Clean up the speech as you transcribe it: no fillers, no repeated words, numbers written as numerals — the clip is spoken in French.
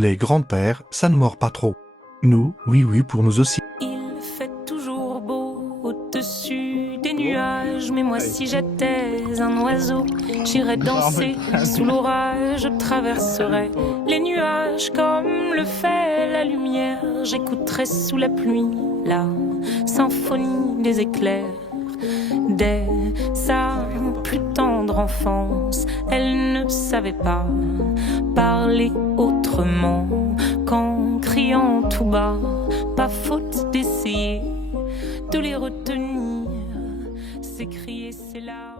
Les grands-pères, ça ne mord pas trop. Nous, oui, pour nous aussi. Il fait toujours beau au-dessus des nuages, mais moi si j'étais un oiseau, j'irais danser sous l'orage, je traverserais les nuages comme le fait la lumière, j'écouterais sous la pluie la symphonie des éclairs. Dès sa plus tendre enfance, elle ne savait pas parler autrement qu'en criant tout bas. Pas faute d'essayer de les retenir, s'écrier c'est là.